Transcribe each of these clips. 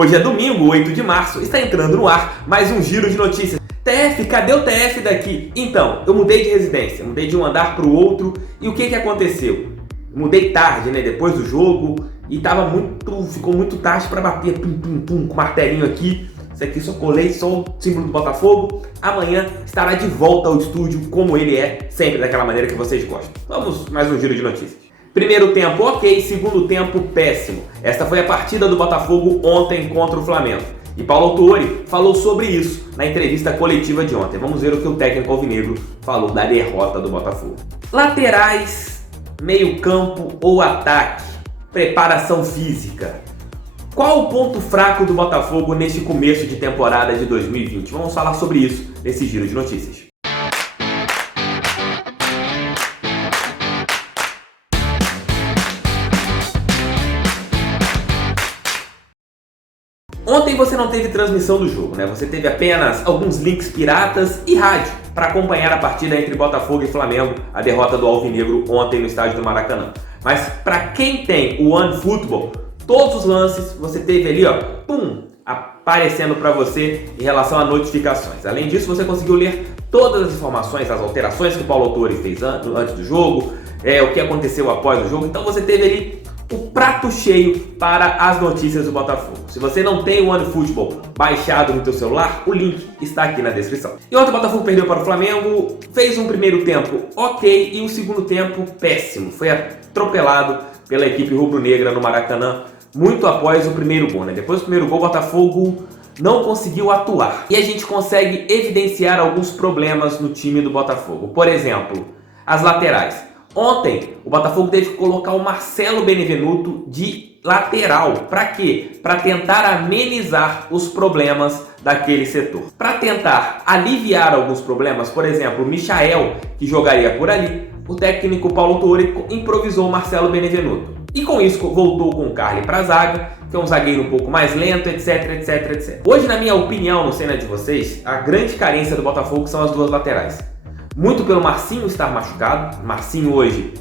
Hoje é domingo, 8 de março, está entrando no ar mais um giro de notícias. TF, cadê o TF daqui? Então, eu mudei de residência, mudei de um andar para o outro e o que aconteceu? Mudei tarde, né, depois do jogo e ficou muito tarde para bater, pum, pum, pum, com o martelinho aqui. Isso aqui só colei, só o símbolo do Botafogo. Amanhã estará de volta ao estúdio como ele é, sempre daquela maneira que vocês gostam. Vamos mais um giro de notícias. Primeiro tempo ok, segundo tempo péssimo. Esta foi a partida do Botafogo ontem contra o Flamengo. E Paulo Autuori falou sobre isso na entrevista coletiva de ontem. Vamos ver o que o técnico alvinegro falou da derrota do Botafogo. Laterais, meio campo ou ataque, preparação física. Qual o ponto fraco do Botafogo neste começo de temporada de 2020? Vamos falar sobre isso nesse giro de notícias. Ontem você não teve transmissão do jogo, né? Você teve apenas alguns links piratas e rádio para acompanhar a partida entre Botafogo e Flamengo, a derrota do Alvinegro ontem no estádio do Maracanã. Mas para quem tem o OneFootball, todos os lances você teve ali, ó, pum, aparecendo para você em relação a notificações. Além disso, você conseguiu ler todas as informações, as alterações que o Paulo Autuori fez antes do jogo, o que aconteceu após o jogo. Então você teve ali o prato cheio para as notícias do Botafogo. Se você não tem o OneFootball baixado no teu celular, o link está aqui na descrição. E ontem o Botafogo perdeu para o Flamengo, fez um primeiro tempo ok e um segundo tempo péssimo. Foi atropelado pela equipe rubro-negra no Maracanã, muito após o primeiro gol, né? Depois do primeiro gol, o Botafogo não conseguiu atuar. E a gente consegue evidenciar alguns problemas no time do Botafogo. Por exemplo, as laterais. Ontem, o Botafogo teve que colocar o Marcelo Benevenuto de lateral. Para quê? Para tentar amenizar os problemas daquele setor. Para tentar aliviar alguns problemas, por exemplo, o Michael, que jogaria por ali, o técnico Paulo Autuori improvisou o Marcelo Benevenuto. E com isso, voltou com o Carly para a zaga, que é um zagueiro um pouco mais lento, etc, etc, etc. Hoje, na minha opinião, não sei na de vocês, a grande carência do Botafogo são as duas laterais. Muito pelo Marcinho estar machucado. Marcinho hoje,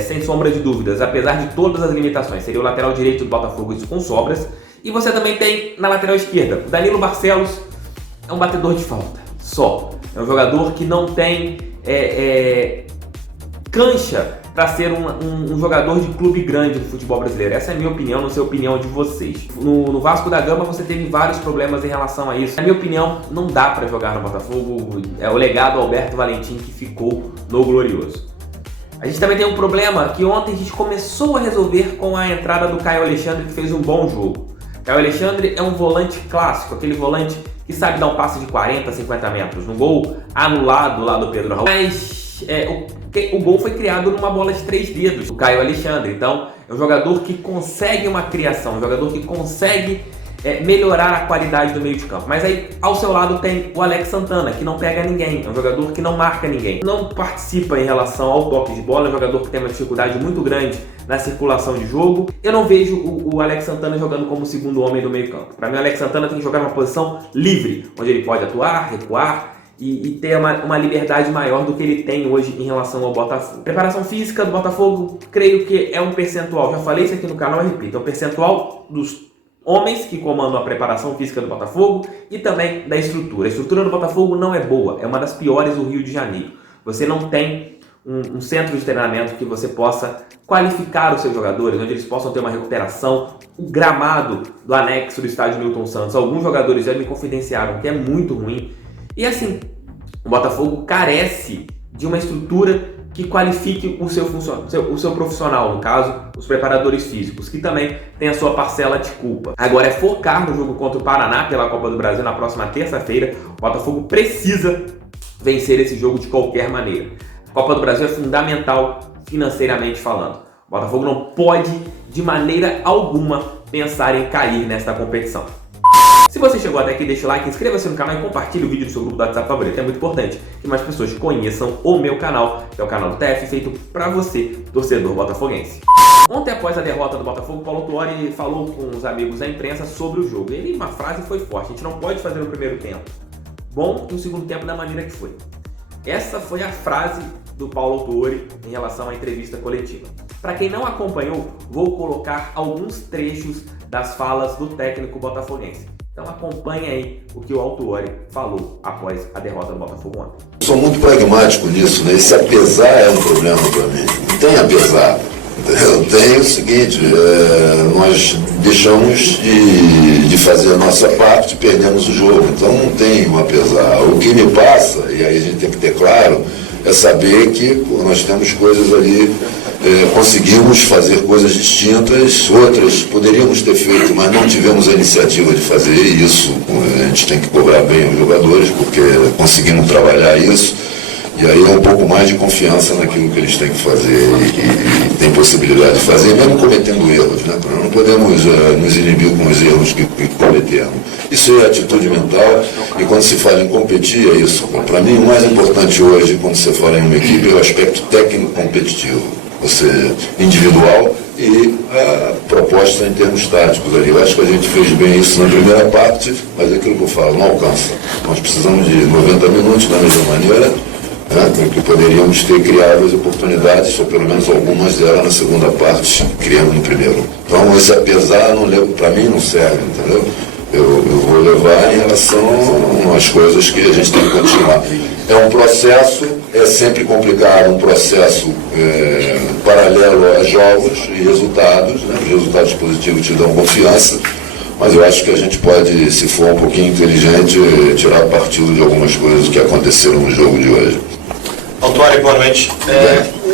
sem sombra de dúvidas, apesar de todas as limitações, seria o lateral direito do Botafogo, isso com sobras. E você também tem na lateral esquerda, o Danilo Barcelos é um batedor de falta, só. É um jogador que não tem cancha para ser um jogador de clube grande do futebol brasileiro. Essa é a minha opinião, não sei a opinião de vocês. No Vasco da Gama você teve vários problemas em relação a isso. Na minha opinião, não dá para jogar no Botafogo. É o legado Alberto Valentim que ficou no Glorioso. A gente também tem um problema que ontem a gente começou a resolver com a entrada do Caio Alexandre, que fez um bom jogo. Caio Alexandre é um volante clássico, aquele volante que sabe dar um passe de 40, 50 metros. No gol anulado lá do Pedro Raul. Mas o gol foi criado numa bola de 3 dedos, do Caio Alexandre. Então, é um jogador que consegue uma criação, um jogador que consegue melhorar a qualidade do meio de campo. Mas aí, ao seu lado, tem o Alex Santana, que não pega ninguém, é um jogador que não marca ninguém. Não participa em relação ao toque de bola, é um jogador que tem uma dificuldade muito grande na circulação de jogo. Eu não vejo o Alex Santana jogando como segundo homem do meio campo. Para mim, o Alex Santana tem que jogar numa posição livre, onde ele pode atuar, recuar, e ter uma liberdade maior do que ele tem hoje em relação ao Botafogo. Preparação física do Botafogo, creio que é um percentual, já falei isso aqui no canal e repito, é um percentual dos homens que comandam a preparação física do Botafogo e também da estrutura. A estrutura do Botafogo não é boa, é uma das piores do Rio de Janeiro. Você não tem um centro de treinamento que você possa qualificar os seus jogadores, onde eles possam ter uma recuperação. O gramado do anexo do estádio Newton Santos, alguns jogadores já me confidenciaram que é muito ruim. E assim, o Botafogo carece de uma estrutura que qualifique o seu profissional, no caso, os preparadores físicos, que também tem a sua parcela de culpa. Agora é focar no jogo contra o Paraná pela Copa do Brasil na próxima terça-feira. O Botafogo precisa vencer esse jogo de qualquer maneira. A Copa do Brasil é fundamental financeiramente falando. O Botafogo não pode, de maneira alguma, pensar em cair nesta competição. Se você chegou até aqui, deixa o like, inscreva-se no canal e compartilhe o vídeo do seu grupo do WhatsApp favorito. É muito importante que mais pessoas conheçam o meu canal, que é o canal do TF, feito pra você, torcedor botafoguense. Ontem, após a derrota do Botafogo, Paulo Autuori falou com os amigos da imprensa sobre o jogo. Ele, uma frase foi forte: a gente não pode fazer no primeiro tempo bom e no segundo tempo da maneira que foi. Essa foi a frase do Paulo Autuori em relação à entrevista coletiva. Para quem não acompanhou, vou colocar alguns trechos das falas do técnico botafoguense. Então acompanhe aí o que o Autuori falou após a derrota do Botafogo ontem. Sou muito pragmático nisso, né? Esse apesar é um problema para mim. Não tem apesar. Tem o seguinte, nós deixamos de fazer a nossa parte, perdemos o jogo. Então não tem um apesar. O que me passa, e aí a gente tem que ter claro, é saber que nós temos coisas ali, conseguimos fazer coisas distintas, outras poderíamos ter feito, mas não tivemos a iniciativa de fazer isso. A gente tem que cobrar bem os jogadores, porque conseguimos trabalhar isso. E aí é um pouco mais de confiança naquilo que eles têm que fazer e tem possibilidade de fazer, mesmo cometendo erros, né? Não podemos nos inibir com os erros que cometemos. Isso é atitude mental, e quando se fala em competir, é isso. Para mim, o mais importante hoje, quando você fala em uma equipe, é o aspecto técnico competitivo, ou seja, individual, e a proposta em termos táticos ali. Eu acho que a gente fez bem isso na primeira parte, mas é aquilo que eu falo, não alcança. Nós precisamos de 90 minutos da mesma maneira, que poderíamos ter criado as oportunidades, ou pelo menos algumas delas na segunda parte, criando no primeiro. Então esse apesar, para mim não serve, entendeu? Eu vou levar em relação às coisas que a gente tem que continuar. É um processo, é sempre complicado, um processo paralelo a jogos e resultados, né? Os resultados positivos te dão confiança, mas eu acho que a gente pode, se for um pouquinho inteligente, tirar partido de algumas coisas que aconteceram no jogo de hoje. Autuori, boa noite.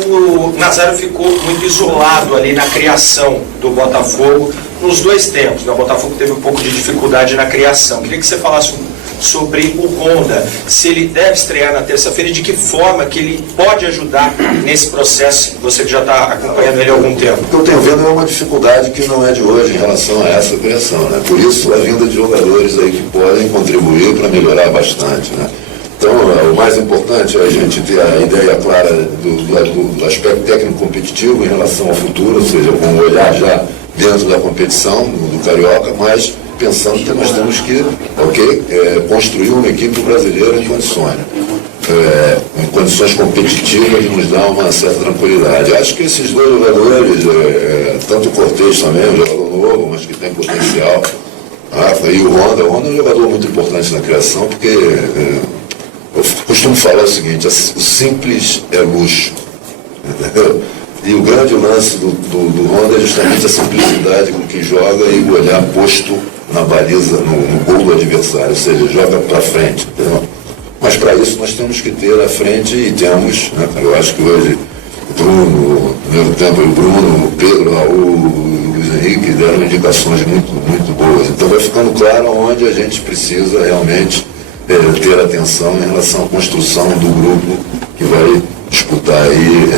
O Nazário ficou muito isolado ali na criação do Botafogo nos dois tempos, né? O Botafogo teve um pouco de dificuldade na criação. Queria que você falasse sobre o Honda, se ele deve estrear na terça-feira e de que forma que ele pode ajudar nesse processo, você que já está acompanhando ele há algum tempo. O que eu tenho vendo é uma dificuldade que não é de hoje em relação a essa criação, né? Por isso a vinda de jogadores aí que podem contribuir para melhorar bastante, né? Então, o mais importante é a gente ter a ideia clara do aspecto técnico competitivo em relação ao futuro, ou seja, com um olhar já dentro da competição, do Carioca, mas pensando que nós temos que construir uma equipe brasileira em condições competitivas, nos dá uma certa tranquilidade. Eu acho que esses dois jogadores, tanto o Cortez também, um jogador novo, mas que tem potencial, e o Honda é um jogador muito importante na criação, porque eu costumo falar o seguinte, o simples é luxo, entendeu? E o grande lance do Honda é justamente a simplicidade com que joga e o olhar posto na baliza, no gol do adversário, ou seja, joga para frente, entendeu? Mas para isso nós temos que ter à frente, e temos, né? Eu acho que hoje o Bruno, no primeiro tempo, o Bruno, o Pedro, o Raul, o Luiz Henrique deram indicações muito, muito boas. Então vai ficando claro onde a gente precisa realmente ter atenção em relação à construção do grupo que vai disputar aí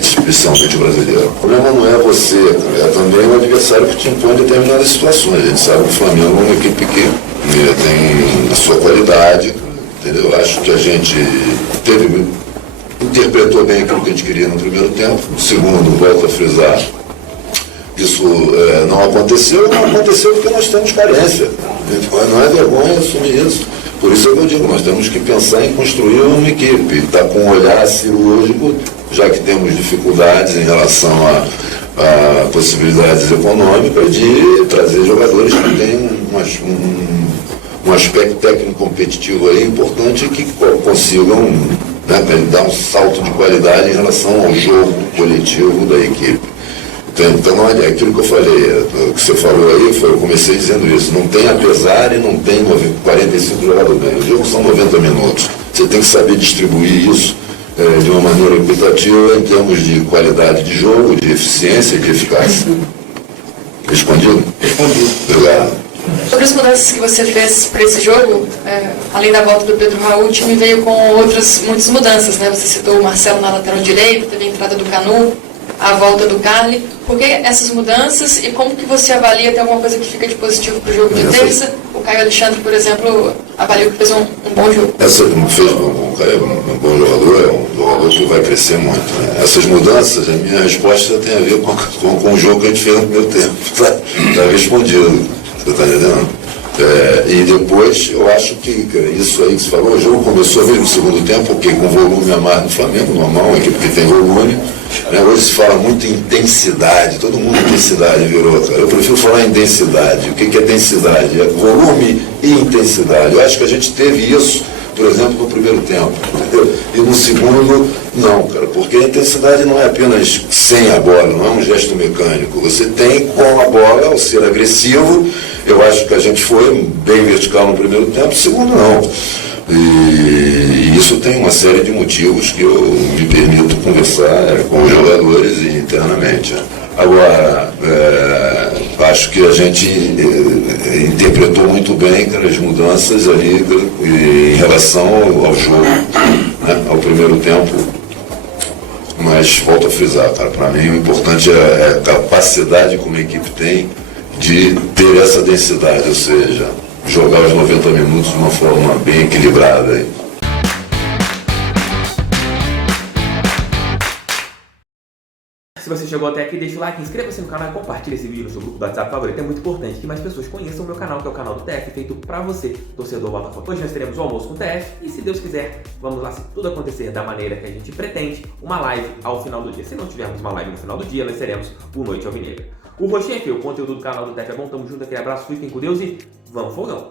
especialmente o brasileiro. O problema não é você, é também o adversário que te impõe determinadas situações. A gente sabe que o Flamengo é uma equipe que tem a sua qualidade, entendeu? Acho que a gente interpretou bem aquilo que a gente queria no primeiro tempo. No segundo, volto a frisar, isso não aconteceu porque nós temos carência. Não é vergonha assumir isso. Por isso é que eu digo, nós temos que pensar em construir uma equipe, estar com um olhar cirúrgico, já que temos dificuldades em relação a possibilidades econômicas de trazer jogadores que têm um aspecto técnico competitivo aí importante, que consigam, né, dar um salto de qualidade em relação ao jogo coletivo da equipe. Então, olha, aquilo que eu falei, o que você falou aí, eu comecei dizendo isso, não tem apesar e não tem 45 jogadores bem. O jogo são 90 minutos. Você tem que saber distribuir isso de uma maneira equitativa em termos de qualidade de jogo, de eficiência e de eficácia. Respondido? Respondido. Obrigado. Sobre as mudanças que você fez para esse jogo, além da volta do Pedro Raul, o time veio com muitas mudanças, né? Você citou o Marcelo na lateral direita, teve a entrada do Canu, a volta do Carly. Por que essas mudanças e como que você avalia? Tem alguma coisa que fica de positivo para o jogo de terça? O Caio Alexandre, por exemplo, avaliou que fez um bom jogo. O Caio é um bom jogador, é um jogador que vai crescer muito, né? Essas mudanças, a minha resposta tem a ver com o jogo que a gente fez no primeiro tempo. Está respondido, você está entendendo? E depois, eu acho que isso aí que você falou, o jogo começou mesmo no segundo tempo, porque com volume a mais no Flamengo, normal, uma equipe que tem volume. Né? Hoje se fala muito em densidade, todo mundo intensidade virou, cara. Eu prefiro falar em densidade. O que é densidade? É volume e intensidade. Eu acho que a gente teve isso, por exemplo, no primeiro tempo, entendeu? E no segundo, não, cara, porque a intensidade não é apenas sem a bola, não é um gesto mecânico. Você tem com a bola, ao ser agressivo. Eu acho que a gente foi bem vertical no primeiro tempo, no segundo não. E isso tem uma série de motivos que eu me permito conversar com os jogadores e internamente. Agora, acho que a gente interpretou muito bem as mudanças ali em relação ao jogo, né, ao primeiro tempo. Mas volto a frisar, cara, para mim o importante é a capacidade que uma equipe tem de ter essa densidade, ou seja, jogar os 90 minutos de uma forma bem equilibrada. Hein? Se você chegou até aqui, deixa o like, inscreva-se no canal e compartilhe esse vídeo no seu grupo do WhatsApp favorito. É muito importante que mais pessoas conheçam o meu canal, que é o canal do TF, feito pra você, torcedor Botafogo. Hoje nós teremos o almoço com o TF e, se Deus quiser, vamos lá, se tudo acontecer da maneira que a gente pretende, uma live ao final do dia. Se não tivermos uma live no final do dia, nós teremos o Noite Alvinegra. O Roxinha aqui, o conteúdo do canal do TF é bom, tamo junto, aquele abraço, fiquem com Deus e vamos fogão!